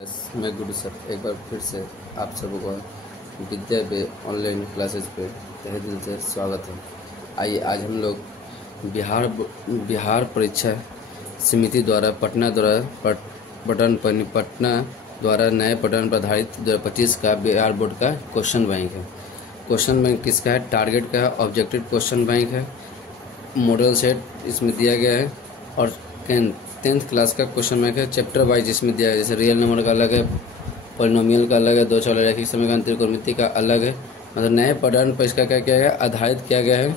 मैं गुरु सर एक बार फिर से आप सबको विद्या पे ऑनलाइन क्लासेस पे तहे दिल से स्वागत है। आइए आज हम लोग बिहार परीक्षा समिति द्वारा पटना द्वारा नए पठन पर आधारित 2025 का बिहार बोर्ड का क्वेश्चन बैंक है। क्वेश्चन बैंक किसका है? टारगेट का है, ऑब्जेक्टिव क्वेश्चन बैंक है, मॉडल सेट इसमें दिया गया है और 10th क्लास का क्वेश्चन बैंक है। चैप्टर वाइज इसमें दिया है, जैसे रियल नंबर का अलग है, पॉलिनोमियल का अलग है, दो चौला रैखिक समीकरण, त्रिकोणमिति का अलग है। मतलब नए पैटर्न पर इसका क्या किया गया, आधारित किया गया है,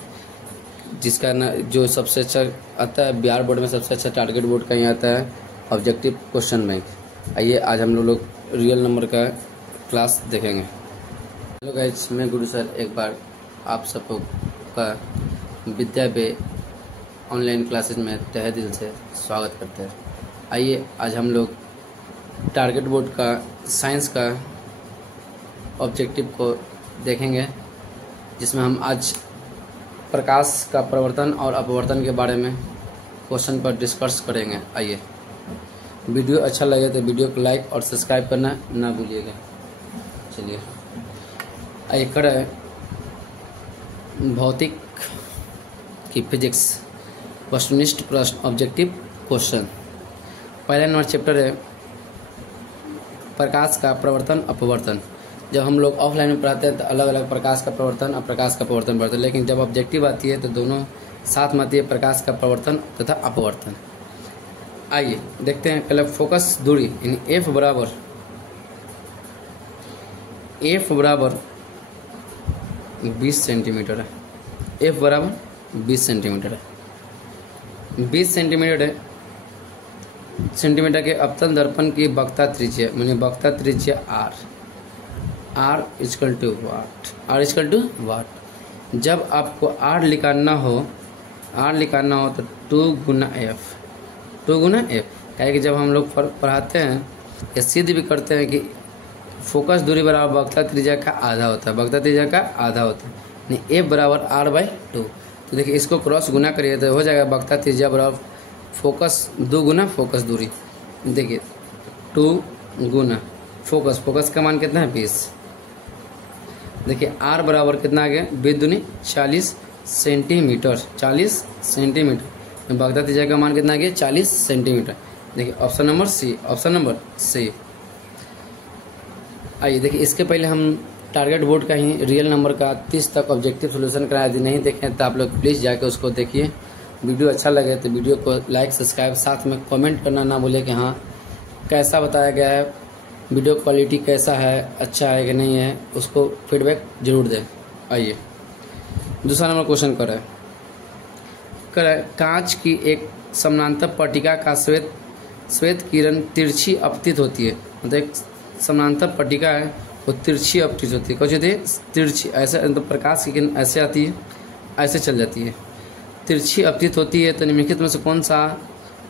जिसका जो सबसे अच्छा आता है बिहार बोर्ड में, सबसे अच्छा टारगेट बोर्ड का ही आता है ऑब्जेक्टिव क्वेश्चन बैंक। आइए आज हम लोग रियल नंबर का क्लास देखेंगे। हेलो गाइस, मैं गुरु सर एक बार आप सबका विद्या पे ऑनलाइन क्लासेज में तहे दिल से स्वागत करते हैं। आइए आज हम लोग टारगेट बोर्ड का साइंस का ऑब्जेक्टिव को देखेंगे, जिसमें हम आज प्रकाश का प्रवर्तन और अपवर्तन के बारे में क्वेश्चन पर डिस्कस करेंगे। आइए, वीडियो अच्छा लगे तो वीडियो को लाइक और सब्सक्राइब करना ना भूलिएगा। चलिए आइए करें भौतिक की फिजिक्स वस्तुनिष्ठ प्रश्न ऑब्जेक्टिव क्वेश्चन। पहला नंबर चैप्टर है प्रकाश का प्रवर्तन अपवर्तन। जब हम लोग ऑफलाइन में पढ़ाते हैं तो अलग अलग प्रकाश का प्रवर्तन और प्रकाश का अपवर्तन पढ़ते हैं, लेकिन जब ऑब्जेक्टिव आती है तो दोनों साथ में आती है, प्रकाश का प्रवर्तन तथा अपवर्तन। आइए देखते हैं। पहले फोकस दूरी यानी एफ बराबर 20 सेंटीमीटर है। एफ बराबर 20 सेंटीमीटर है। 20 सेंटीमीटर के अवतल दर्पण की वक्ता त्रिज्या माने वक्ता त्रिज्या R इक्वल टू वाट। जब आपको R निकालना हो तो 2 गुना F। क्या है कि जब हम लोग पढ़ाते हैं या सिद्ध भी करते हैं कि फोकस दूरी बराबर वक्ता त्रिज्या का आधा होता है, यानी F बराबर R/2। तो देखिए इसको क्रॉस गुना करिए तो हो जाएगा वक्ता त्रिज्या बराबर फोकस 2 गुना फोकस दूरी। देखिए 2 गुना फोकस का मान कितना है 20। देखिए R बराबर कितना आ गया 20 दूनी 40 सेंटीमीटर। वक्ता त्रिज्या का मान कितना आ गया 40 सेंटीमीटर। देखिए ऑप्शन नंबर सी। आइए देखिए, इसके पहले हम टारगेट बोर्ड का ही रियल नंबर का 30 तक ऑब्जेक्टिव सोल्यूशन कराया। यदि नहीं देखें तो आप लोग प्लीज़ जाके उसको देखिए। वीडियो अच्छा लगे तो वीडियो को लाइक सब्सक्राइब, साथ में कमेंट करना ना भूलें कि हाँ कैसा बताया गया है, वीडियो क्वालिटी कैसा है, अच्छा है कि नहीं है, उसको फीडबैक जरूर दें। आइए दूसरा नंबर क्वेश्चन करें। कांच की एक समानांतर पट्टिका का श्वेत किरण तिरछी अपतित होती है। मतलब एक समानांतर पट्टिका है वो तिरछी अपतित होती है। कुछ होती है तिरछी, ऐसे तो प्रकाश की किरण ऐसे आती है, ऐसे चल जाती है, तिरछी अपतित होती है। तो निम्नलिखित में से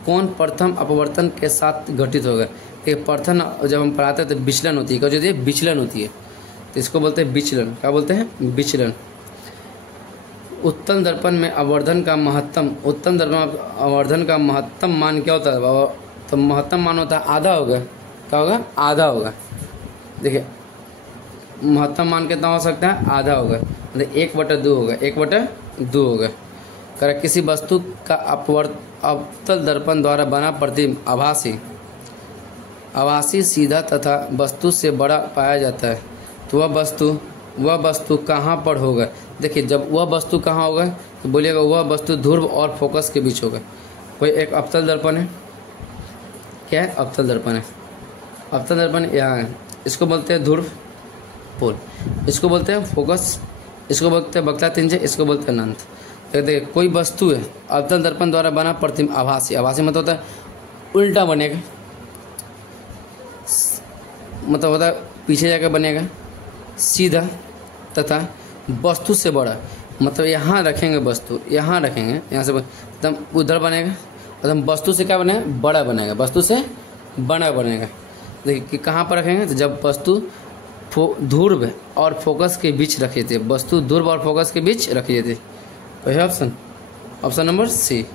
कौन प्रथम अपवर्तन के साथ घटित होगा? कि प्रथम जब हम पढ़ाते हैं तो विचलन होती है। क्या होती है? विचलन होती है। तो इसको बोलते हैं विचलन। क्या बोलते हैं? विचलन। उत्तल दर्पण में अवर्धन का महत्तम मान क्या होता है? तो महत्तम मान होता है आधा होगा। क्या होगा? आधा होगा। देखिए महत्तम मान कितना हो सकता है? आधा होगा। मतलब 1/2 होगा। 1/2 होगा। कर किसी वस्तु का अवतल दर्पण द्वारा बना प्रतिबिंब आभासी सीधा तथा वस्तु से बड़ा पाया जाता है, तो वह वस्तु कहाँ पर होगा? देखिए जब वह वस्तु कहाँ होगा तो बोलिएगा वह वस्तु ध्रुव और फोकस के बीच होगा। कोई एक अवतल दर्पण है। क्या है? अवतल दर्पण है। अवतल दर्पण यहाँ है, इसको बोलते हैं ध्रुव पोल, इसको बोलते हैं फोकस, इसको बोलते हैं वक्ता त्रिज्या, इसको बोलते हैं अनंत। देखिए कोई वस्तु है अवतल दर्पण द्वारा बना प्रतिबिंब आभासी मतलब होता है उल्टा बनेगा, मतलब होता है पीछे जाकर बनेगा सीधा, तथा वस्तु से बड़ा, मतलब यहाँ रखेंगे वस्तु, यहाँ रखेंगे, यहाँ से एकदम उधर बनेगा, एकदम वस्तु से क्या बनेगा? बड़ा बनेगा, वस्तु से बड़ा बनेगा। देखिए कि कहाँ पर रखेंगे? तो जब वस्तु ध्रुव और फोकस के बीच रखे थे, वस्तु ध्रुव और फोकस के बीच रखे थे। वही option number C,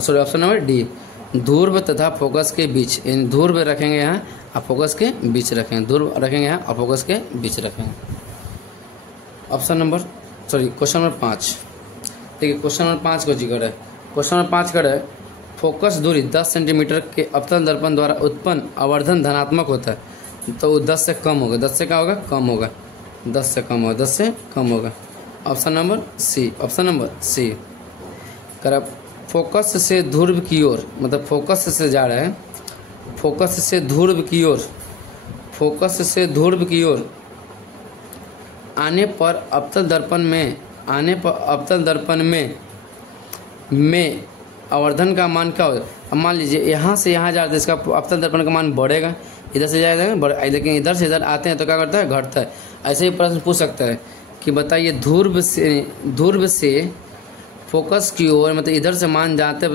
sorry option number D. ध्रुव तथा फोकस के बीच, इन ध्रुव रखेंगे यहाँ और फोकस के बीच रखेंगे, ध्रुव रखेंगे यहाँ और फोकस के बीच रखेंगे। Question number 5। देखिए क्वेश्चन नंबर 5 को जिक्र है। क्वेश्चन नंबर 5 कर है फोकस दूरी 10 सेंटीमीटर के अवतल दर्पण द्वारा उत्पन्न आवर्धन धनात्मक होता है, तो 10 से कम होगा। 10 से क्या होगा? कम होगा। 10 से कम होगा। 10 से कम होगा। ऑप्शन नंबर सी कर फोकस से ध्रुव की ओर, मतलब फोकस से जा रहा है, फोकस से ध्रुव की ओर, फोकस से ध्रुव की ओर आने पर अवतल दर्पण में आवर्धन का मान क्या होगा? अब मान लीजिए यहाँ से यहाँ जा रहे हैं, इसका अवतल दर्पण का मान बढ़ेगा, इधर से जाएगा लेकिन इधर से इधर आते हैं तो क्या करता है? घटता है। ऐसे ही प्रश्न पूछ सकता है कि बताइए ध्रुव से फोकस की ओर, मतलब इधर से मान जाते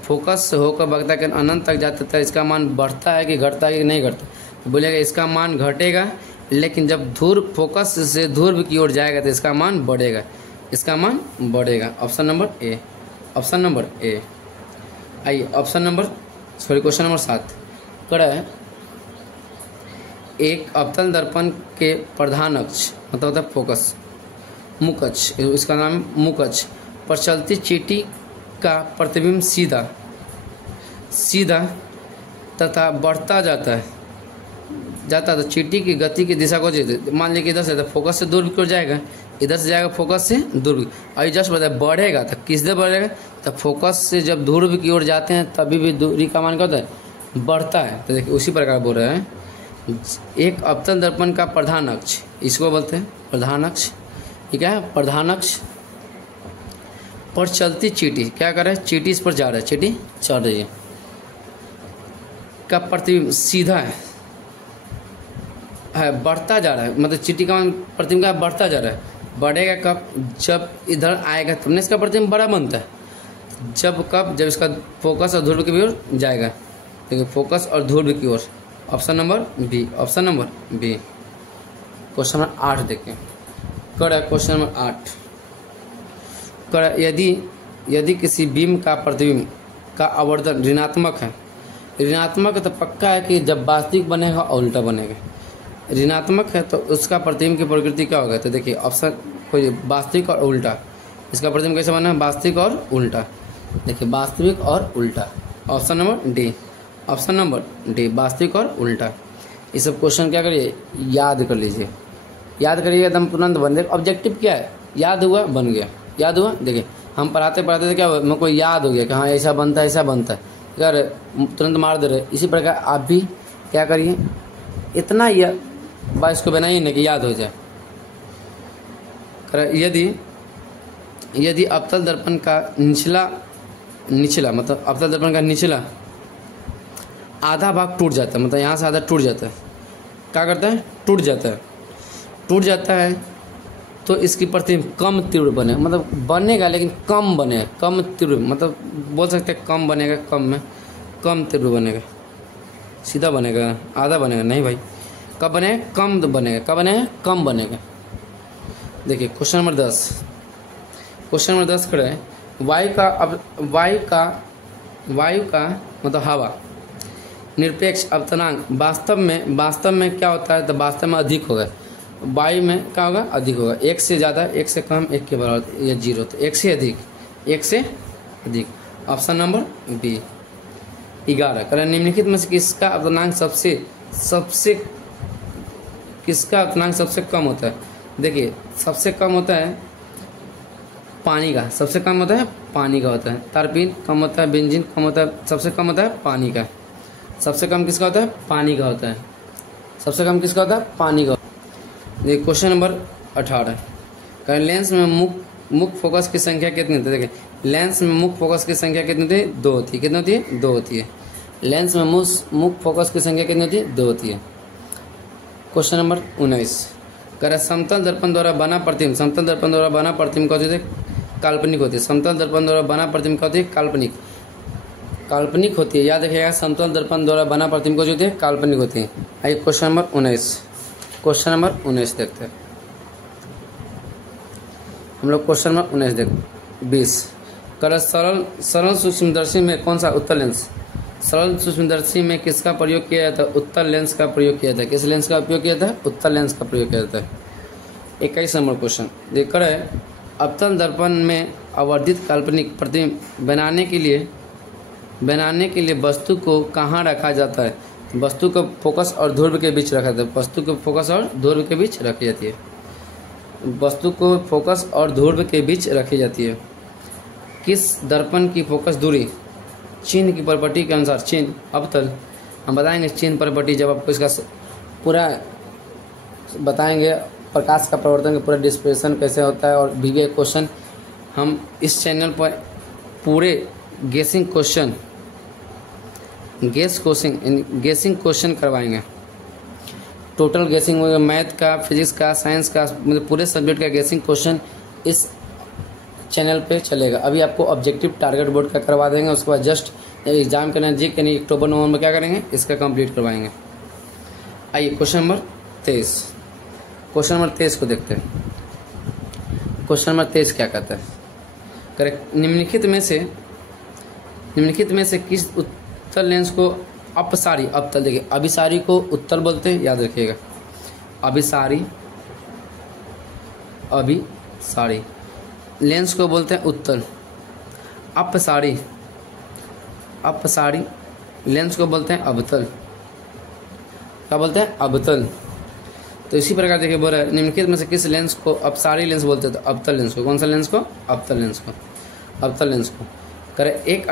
फोकस होकर बगता के अनंत तक जाते तो इसका मान बढ़ता है कि घटता है कि नहीं घटता? तो बोलेगा इसका मान घटेगा, लेकिन जब फोकस से ध्रुव की ओर जाएगा तो इसका मान बढ़ेगा, इसका मान बढ़ेगा। ऑप्शन नंबर ए। आइए क्वेश्चन नंबर 7 कड़ा है एक अवतल दर्पण के प्रधान अक्ष, मतलब होता है फोकस, मुख्य अक्ष, इसका नाम है मुख्य अक्ष पर चलती चींटी का प्रतिबिंब सीधा तथा बढ़ता जाता है तो चींटी की गति की दिशा को देते। मान लीजिए इधर से तो फोकस से दूर की ओर जाएगा, इधर से जाएगा फोकस से दूर, और जस्ट बताया बढ़ेगा तो किस दर बढ़ेगा? तो फोकस से जब ध्रुव की ओर जाते हैं तभी भी दूरी का मान क्या होता है? बढ़ता है। तो देखिए उसी प्रकार बोल रहे हैं एक अवतल दर्पण का प्रधान अक्ष, इसको बोलते हैं प्रधान अक्ष। ठीक है, प्रधान अक्ष पर चलती चींटी, क्या कर रहा है? चींटी इस पर जा रहा है, चींटी चढ़ रही है, का प्रतिबिंब सीधा है बढ़ता जा रहा है, मतलब चींटी का प्रतिबिंब का बढ़ता जा रहा है। बढ़ेगा कब? जब इधर आएगा तब इसका प्रतिबिंब बड़ा बनता है। जब इसका फोकस और ध्रुव की ओर जाएगा। देखिए फोकस और ध्रुव की ओर। Option number B. Question number 8 देखें। क्वेश्चन नंबर 8 यदि किसी बीम का प्रतिबिंब का आवर्धन ऋणात्मक है तो पक्का है कि जब वास्तविक बनेगा और उल्टा बनेगा। ऋणात्मक है तो उसका प्रतिबिंब की प्रकृति क्या होगा? तो देखिए ऑप्शन कोई वास्तविक और उल्टा, इसका प्रतिबिंब कैसे बना है? वास्तविक और उल्टा। देखिए वास्तविक और उल्टा। ऑप्शन नंबर डी वास्तविक और उल्टा। ये सब क्वेश्चन क्या करिए? याद कर लीजिए, याद करिए एकदम तुरंत बन जाएगा। ऑब्जेक्टिव क्या है? याद हुआ बन गया, याद हुआ। देखिए हम पढ़ाते तो क्या हुआ? मेरे को याद हो गया कि हाँ ऐसा बनता है, अगर तुरंत मार दे रहे। इसी प्रकार आप भी क्या करिए, इतना बाईस को बनाइए ना कि याद हो जाए। यदि अवतल दर्पण का निचला मतलब अवतल दर्पण का निचला आधा भाग टूट जाता है, मतलब यहाँ से आधा टूट जाता है, क्या करता है? टूट जाता है तो इसकी प्रतिबिंब कम तीव्र बने, मतलब बनेगा लेकिन कम बनेगा, कम तीव्र, मतलब बोल सकते हैं कम बनेगा, कम तीव्र बनेगा। सीधा बनेगा? आधा बनेगा? नहीं भाई, कब बनेगा? कम बनेगा। कब बनेगा? कम बनेगा। देखिए क्वेश्चन नंबर 10 खड़ा है वायु का मतलब हवा निरपेक्ष अवतनांक वास्तव में क्या होता है? तो वास्तव में अधिक होगा। वायु में क्या होगा? अधिक होगा। 1 से ज़्यादा, 1 से कम, 1 के बराबर या 0, तो 1 से अधिक। Option number B. 11 करें निम्नलिखित में से किसका अवतनांक सबसे कम होता है? देखिए सबसे कम होता है पानी का, होता है। तारपीन कम होता है, बेंजीन कम होता है, सबसे कम होता है पानी का। सबसे कम किसका होता है? पानी का होता है। सबसे कम किसका होता है? पानी का। देखिए क्वेश्चन नंबर 18 करें लेंस में मुख्य फोकस की संख्या कितनी होती है? देखिए लेंस में मुख्य फोकस की संख्या कितनी होती है? 2 होती है। कितनी होती है? 2 होती है। लेंस में मुख्य फोकस की संख्या कितनी होती है? 2 होती है। क्वेश्चन नंबर 19 करें समतल दर्पण द्वारा बना प्रतिबिंब क्या होती है? काल्पनिक होती है। समतल दर्पण द्वारा बना प्रतिबिंब क्या होती है? काल्पनिक होती है। याद रखिएगा, समतल दर्पण द्वारा बना प्रतिबिंब जो होती है काल्पनिक होती है। आइए क्वेश्चन नंबर 19 देखते हैं। हम लोग क्वेश्चन नंबर 19 20 करें सरल सूक्ष्मदर्शी में कौन सा उत्तल लेंस सरल सूक्ष्मदर्शी में किसका प्रयोग किया जाता है? उत्तल लेंस का प्रयोग किया जाता है। किस लेंस का उपयोग किया जाता है? उत्तल लेंस का प्रयोग किया जाता है। 21 नंबर क्वेश्चन देखकर है, अवतल दर्पण में आवर्धित काल्पनिक प्रतिबिंब बनाने के लिए वस्तु को कहाँ रखा जाता है? वस्तु को फोकस और ध्रुव के बीच रखा जाता है। वस्तु को फोकस और ध्रुव के बीच रखी जाती है। वस्तु को फोकस और ध्रुव के बीच रखी जाती है। किस दर्पण की फोकस दूरी चिन्ह की प्रॉपर्टी के अनुसार चिन्ह अवतल, हम बताएंगे चिन्ह प्रॉपर्टी जब आपको इसका पूरा बताएंगे, प्रकाश का प्रवर्तन का पूरा डिस्प्रेशन कैसे होता है और वीवीआई क्वेश्चन हम इस चैनल पर पूरे गेसिंग क्वेश्चन करवाएंगे। टोटल गेसिंग होगा, मैथ का, फिजिक्स का, साइंस का, मतलब पूरे सब्जेक्ट का गेसिंग क्वेश्चन इस चैनल पे चलेगा। अभी आपको ऑब्जेक्टिव टारगेट बोर्ड का करवा देंगे, उसके बाद जस्ट एग्जाम करना जी के नहीं अक्टूबर नवंबर में क्या करेंगे, इसका कंप्लीट करवाएंगे। आइए क्वेश्चन नंबर 23 को देखते हैं। क्वेश्चन नंबर 23 क्या कहता है? करेक्ट, निम्नलिखित में से किस उत्तल लेंस को अपसारी, अवतल, देखिए अभिसारी को उत्तल बोलते हैं, याद रखिएगा। अभिसारी लेंस को बोलते हैं उत्तल। अपसारी लेंस को बोलते हैं अवतल। क्या बोलते हैं? अवतल। तो इसी प्रकार देखिए बोल रहा है, निम्नलिखित में से किस लेंस को अपसारी लेंस बोलते हैं? तो अवतल लेंस को। कौन सा लेंस को? अवतल लेंस को। करें, एक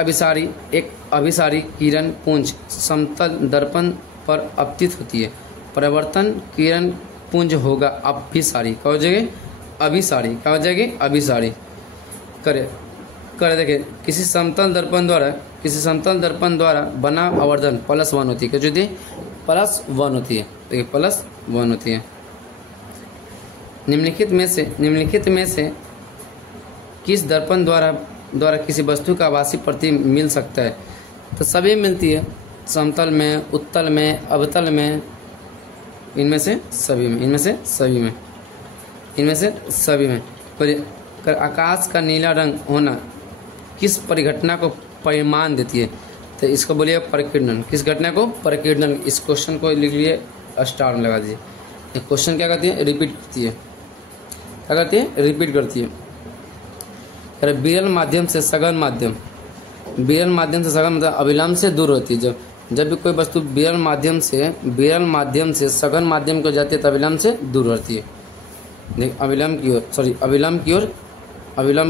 अभिसारी किरण पुंज समतल दर्पण पर अपतित होती है। परिवर्तन किरण पुंज होगा अभिसारी। क्या हो जाएगी? अभिसारी। क्या हो जाएगी? अभिसारी। करे देखिए, किसी समतल दर्पण द्वारा बना आवर्धन +1 होती है। क्या होती है? +1 होती है। देखिए +1 होती है। निम्नलिखित में से किस दर्पण द्वारा किसी वस्तु का आभासी प्रतिबिंब मिल सकता है? तो सभी मिलती है, समतल में, उत्तल में, अवतल में, इनमें से सभी में। आकाश का नीला रंग होना किस परिघटना को परिमाण देती है? तो इसको बोलिए परिकीर्णन। किस घटना को? परिकीर्णन। इस क्वेश्चन को लिख लिए, स्टार में लगा दीजिए। ये क्वेश्चन क्या करती है? रिपीट करती है। क्या करती है? रिपीट करती है। विरल माध्यम से सघन माध्यम मतलब अविलंब से दूर होती है। जब भी कोई वस्तु विरल माध्यम से सघन माध्यम को जाती है तो अविलंब से दूर होती है। देख अविलंब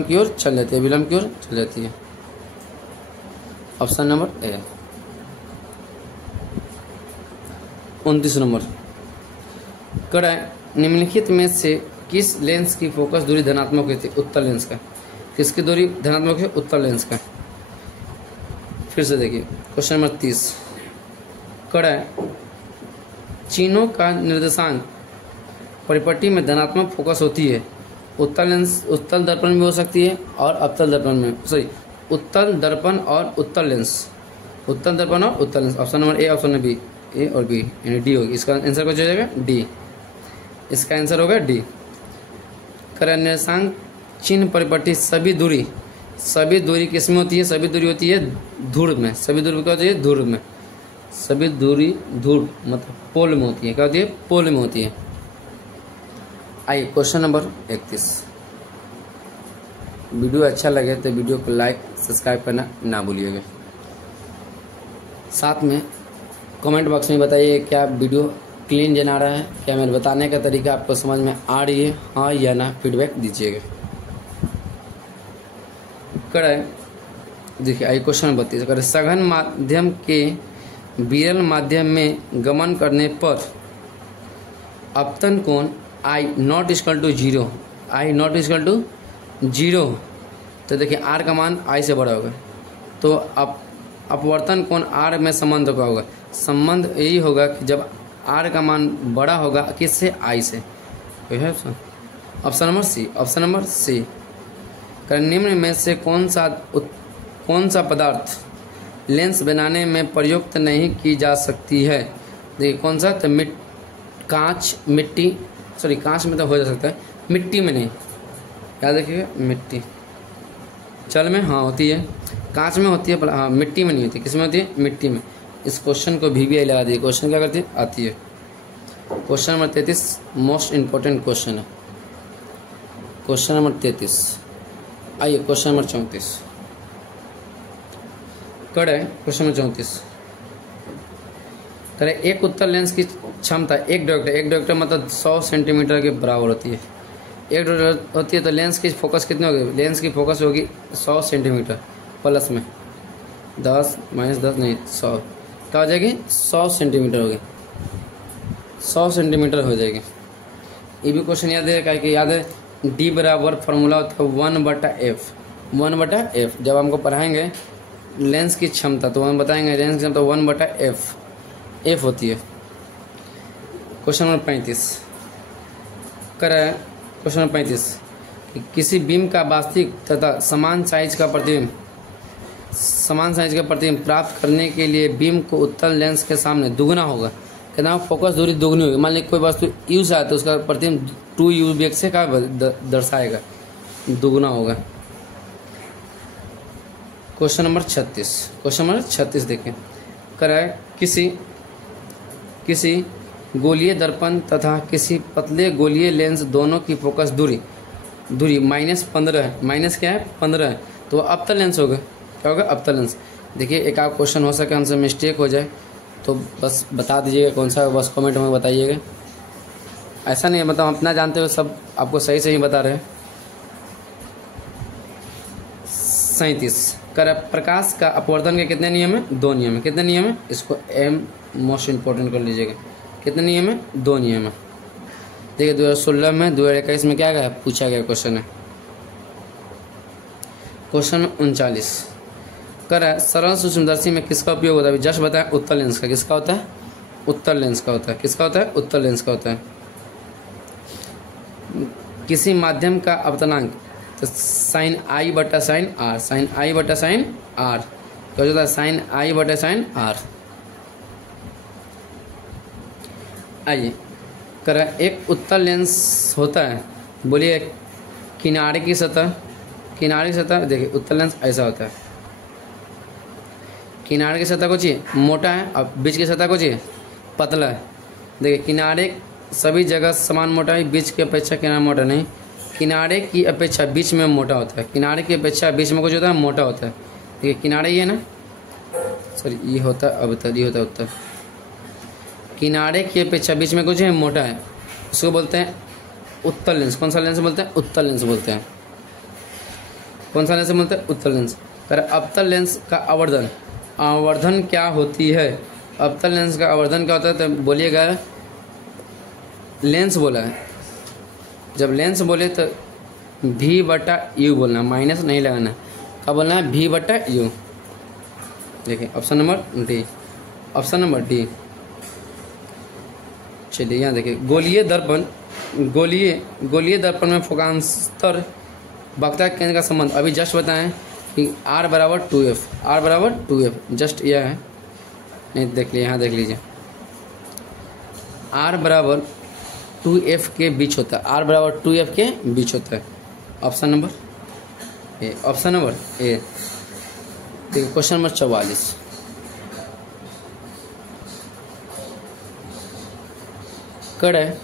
की ओर चल जाती है। ऑप्शन नंबर ए। 29 नंबर कड़ा, निम्नलिखित में से किस लेंस की फोकस दूरी धनात्मक होती है? उत्तल लेंस का। किसकी दूरी धनात्मक है? उत्तल लेंस का। फिर से देखिए क्वेश्चन नंबर 30 कड़ा, चिन्हों का निर्देशांक परिपट्टी में धनात्मक फोकस होती है। उत्तल दर्पण में हो सकती है और अवतल दर्पण में, उत्तल दर्पण और उत्तल lens. Option number A, option number B, A और बी यानी डी होगी। इसका आंसर क्या हो जाएगा? डी। इसका आंसर होगा डी। निर्देशांक चिन्ह परिपट्टी सभी दूरी किस में होती है? सभी दूरी होती है ध्रुव में। सभी दूरी क्या होती है? ध्रुव में। सभी दूरी ध्रुव मतलब पोल में होती है। क्या होती है? पोल में होती है। आइए क्वेश्चन नंबर 31। वीडियो अच्छा लगे तो वीडियो को लाइक सब्सक्राइब करना ना भूलिएगा। साथ में कमेंट बॉक्स में बताइए क्या वीडियो क्लीन जना रहा है, क्या मेरे बताने का तरीका आपको समझ में आ रही है, हाँ या ना, फीडबैक दीजिएगा। देखिए आइए क्वेश्चन 32 करें, सघन माध्यम के विरल माध्यम में गमन करने पर अपतन कोण I≠0 तो देखिए r का मान I से बड़ा होगा तो अपवर्तन कोण r में संबंध का होगा। संबंध यही होगा कि जब r का मान बड़ा होगा किससे? I से। Option number C. निम्न में से कौन सा पदार्थ लेंस बनाने में प्रयुक्त नहीं की जा सकती है? देखिए कौन सा? तो कांच में तो हो जा सकता है, मिट्टी में नहीं। याद रखिएगा, मिट्टी। जल में हाँ होती है, कांच में होती है, हाँ मिट्टी में नहीं होती। किस में होती है? मिट्टी में। इस क्वेश्चन को VBI लगा दिए। क्वेश्चन क्या करती है? आती है। Question number 33 most important question है। Question number 33। आइए क्वेश्चन नंबर 34 कड़ है। क्वेश्चन नंबर 34 करे एक उत्तल लेंस की क्षमता एक डायोप्टर मतलब 100 सेंटीमीटर के बराबर होती है। एक डायोप्टर होती है तो लेंस की फोकस कितनी होगी? लेंस की फोकस होगी 100 सेंटीमीटर प्लस में 10 माइनस 10 नहीं 100 क्या हो जाएगी? 100 सेंटीमीटर होगी। 100 सेंटीमीटर हो जाएगी। ये भी क्वेश्चन याद है, क्या कि याद है D बराबर फार्मूला होता है 1/f। 1/f जब हमको पढ़ाएंगे लेंस की क्षमता तो हम बताएंगे लेंस की क्षमता 1/f f होती है। क्वेश्चन नंबर 35 कर रहा है। क्वेश्चन नंबर 35 कि किसी बीम का वास्तविक तथा समान साइज का प्रतिबिंब प्राप्त करने के लिए बीम को उत्तल लेंस के सामने दुगना होगा। कहना फोकस दूरी दुगनी होगी। मान लीजिए कोई वस्तु U से आता है, उसका प्रतिबिंब 2U वेग से क्या दर्शाएगा? दुगना होगा। क्वेश्चन नंबर 36 देखें। करा है किसी गोलीय दर्पण तथा किसी पतले गोलीय लेंस दोनों की फोकस दूरी -15 है। माइनस क्या है? 15 है। तो अवतल लेंस होगा। क्या होगा? अवतल लेंस। देखिए एक आप क्वेश्चन हो सके हमसे मिस्टेक हो जाए तो बस बता दीजिएगा कौन सा, बस कमेंट में बताइएगा। ऐसा नहीं है मतलब अपना जानते हुए सब आपको सही से ही बता रहे हैं। 37 कर प्रकाश का अपवर्तन के कितने नियम है? 2 नियम है। कितने नियम है? इसको M मोस्ट इम्पोर्टेंट कर लीजिएगा। कितने नियम है? 2 नियम है। देखिए 2016 में 2021 में क्या गया पूछा गया क्वेश्चन है। क्वेश्चन 39 कर सरल सूक्ष्मदर्शी में किसका उपयोग होता है? जस्ट बताया उत्तल लेंस का। किसका होता है? उत्तल लेंस का होता है। किसका होता है? उत्तल लेंस का होता है। किसी माध्यम का अपतनांक तो sin I बटा sin R। sin I बटा sin R क्या होता है? sin I बटा sin R। आइए करा एक उत्तल लेंस होता है। बोलिए किनारे की सतह देखिए उत्तल लेंस ऐसा होता है। किनारे की सतह को चाहिए मोटा है और बीच की सतह को चाहिए पतला है। देखिए किनारे सभी जगह समान मोटा है, बीच की अपेक्षा किनारा मोटा नहीं। किनारे की अपेक्षा बीच में मोटा होता है। किनारे की अपेक्षा बीच में कुछ होता है मोटा होता है। देखिए किनारे ये ना सॉरी ये होता है अवतल, ये होता है उत्तल। किनारे की अपेक्षा बीच में कुछ है मोटा है, उसको बोलते हैं उत्तल लेंस। कौन सा लेंस बोलते हैं? उत्तल लेंस बोलते हैं। कौन सा लेंस बोलते हैं? उत्तल लेंस। पर अवतल लेंस का आवर्धन क्या होती है? अवतल लेंस का आवर्धन क्या होता है? तो बोलिएगा लेंस बोला है, जब लेंस बोले तो V/U बोलना, माइनस नहीं लगाना। क्या बोलना है? V/U। देखिए option number D. Option number D. चलिए यहाँ देखिए गोलीय दर्पण में फोकांतर वक्ता केंद्र का संबंध अभी जस्ट बताएं कि R बराबर 2F। R बराबर 2F जस्ट यह है, नहीं देख लीजिए यहाँ देख लीजिए। R बराबर 2F के बीच होता है। R बराबर 2F के बीच होता है। Option number A. Option number ए। देखिए क्वेश्चन नंबर 44 कड़ है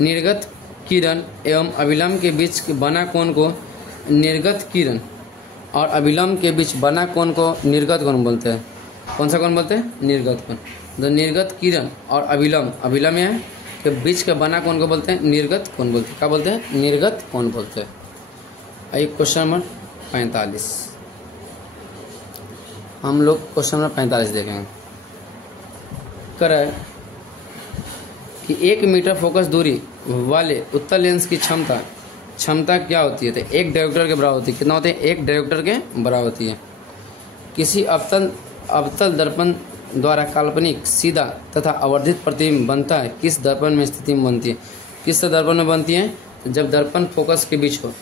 निर्गत किरण एवं अभिलंब के बीच बना कोण को निर्गत किरण और अभिलंब के बीच बना कोण को निर्गत कोण बोलते हैं। कौन सा कोण बोलते हैं? निर्गत कोण। तो निर्गत किरण और अभिलंब है के बीच के बना कोण को बोलते हैं निर्गत कोण बोलते हैं। क्या बोलते हैं? निर्गत कोण बोलते हैं। आइए क्वेश्चन नंबर 45 हम लोग क्वेश्चन नंबर 45 देखेंगे। कर है कि 1 मीटर फोकस दूरी वाले उत्तल लेंस की क्षमता क्या होती है? तो 1 डायोप्टर के बराबर होती है। कितना होते हैं? 1 डायोप्टर के बराबर होती है। किसी अवतल दर्पण द्वारा काल्पनिक सीधा तथा आवर्धित प्रतिबिंब बनता है किस दर्पण में स्थिति में बनती है? किस दर्पण में बनती है? जब दर्पण फोकस के बीच हो।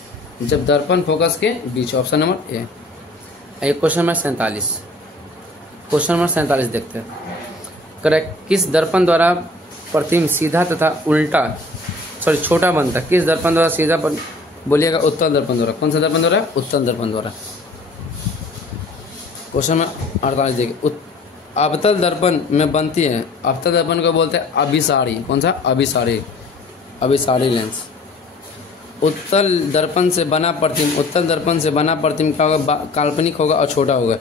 जब दर्पण फोकस के बीच। ऑप्शन नंबर ए। एक क्वेश्चन नंबर 47। क्वेश्चन नंबर 47 देखते हैं। करेक्ट किस दर्पण द्वारा प्रतिबिंब सीधा तथा उल्टा छोटा बनता है? किस दर्पण द्वारा सीधा बोलिएगा? उत्तल दर्पण द्वारा। कौन सा दर्पण द्वारा? उत्तल दर्पण द्वारा। क्वेश्चन में 48 देखिए, अवतल दर्पण में बनती है, अवतल दर्पण को बोलते हैं अभिसारी। कौन सा? अभिसारी, अभिसारी लेंस। उत्तल दर्पण से बना प्रतिबिंब, उत्तल दर्पण से बना प्रतिबिंब क्या होगा? काल्पनिक होगा और छोटा होगा।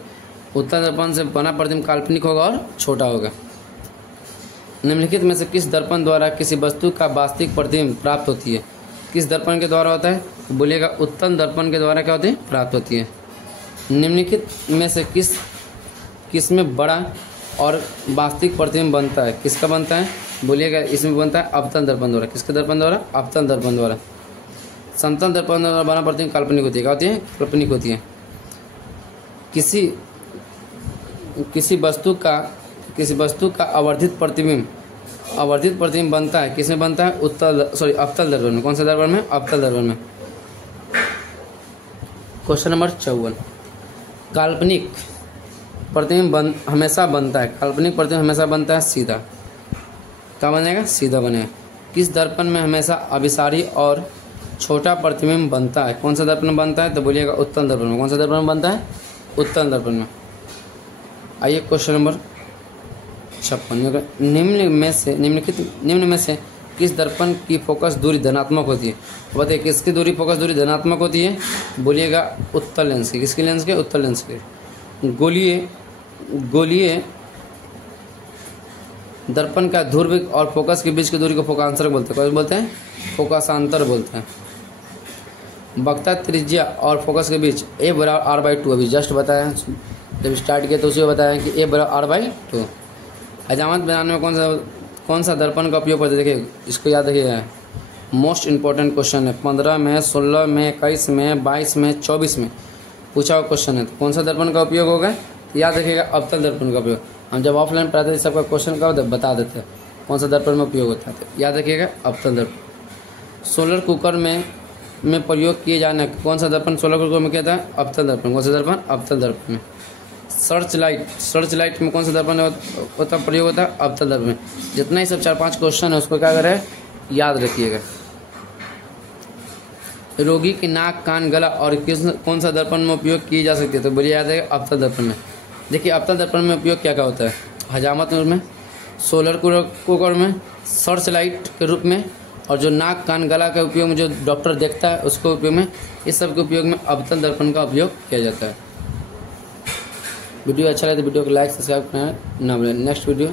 उत्तल दर्पण से बना प्रतिबिंब काल्पनिक होगा और छोटा होगा। निम्नलिखित में से किस दर्पण द्वारा किसी वस्तु का वास्तविक प्रतिबिंब प्राप्त होती है? किस दर्पण के द्वारा होता है? बोलिएगा उत्तल दर्पण के द्वारा क्या होती है? प्राप्त होती है। निम्नलिखित में से किस में बड़ा और वास्तविक प्रतिबिंब बनता है? किसका बनता है? बोलिएगा इसमें बनता है अवतल दर्पण द्वारा। किसके दर्पण द्वारा? अवतल दर्पण द्वारा। समतल दर्पण द्वारा बना प्रतिबिंब काल्पनिक होती है। क्या होती है? काल्पनिक होती है। किसी वस्तु का आवर्धित प्रतिबिंब बनता है, किसमें बनता है? अवतल दर्पण में। कौन सा दर्पण में? अवतल दर्पण में। क्वेश्चन नंबर 54, काल्पनिक प्रतिबिंब हमेशा बनता है, काल्पनिक प्रतिबिंब हमेशा बनता है सीधा। क्या बनेगा? सीधा बनेगा। किस दर्पण में हमेशा अभिसारी और छोटा प्रतिबिंब बनता है? कौन सा दर्पण में बनता है? तो बोलिएगा उत्तल दर्पण में। कौन सा दर्पण में बनता है? उत्तल दर्पण में। आइए क्वेश्चन नंबर 56, निम्न में से किस दर्पण की फोकस दूरी धनात्मक होती है? बताइए किसकी फोकस दूरी धनात्मक होती है? बोलिएगा उत्तल लेंस की। किसकी लेंस के? उत्तल लेंस के। गोलीय दर्पण का ध्रुव और फोकस के बीच की दूरी को फोकांतर बोलते हैं। क्या बोलते हैं? फोकसांतर बोलते हैं। वक्ता त्रिज्या और फोकस के बीच a बराबर r/2, अभी जस्ट बताया जब स्टार्ट किया तो उसी को बताया कि a बराबर r/2। हजामत बनाने में कौन सा दर्पण का उपयोग करते हैं? देखिए इसको याद रखिएगा, मोस्ट इंपॉर्टेंट क्वेश्चन है। 15 में, 16 में, 21 में, 22 में, 24 में पूछा हुआ क्वेश्चन है। तो कौन सा दर्पण का उपयोग होगा? तो याद रखिएगा अवतल दर्पण का उपयोग। हम जब ऑफलाइन पढ़ाते थे सबका क्वेश्चन का बता देते हैं कौन सा दर्पण में उपयोग होता है। तो याद रखिएगा अवतल दर्पण। सोलर कुकर में प्रयोग किए जाने कौन सा दर्पण सोलर कुकर में किया था? अवतल दर्पण। कौन सा दर्पण? अवतल दर्पण में। सर्च लाइट में कौन सा दर्पण होता प्रयोग होता है? अवतल दर्पण में। जितना ही सब 4-5 क्वेश्चन है उसको क्या करें? याद रखिएगा। रोगी की नाक, कान, गला और कौन सा दर्पण में उपयोग की जा सकती है? तो बोलिए याद है अवतल दर्पण में। देखिए अवतल दर्पण में उपयोग क्या क्या होता है? हजामत में, सोलर कुकर में, सर्च लाइट के रूप में, और जो नाक, कान, गला के उपयोग में जो डॉक्टर देखता है उसको उपयोग में, इस सब के उपयोग में अवतल दर्पण का उपयोग किया जाता है। वीडियो अच्छा लगे तो वीडियो को लाइक सब्सक्राइब करना ना भूलें। Next video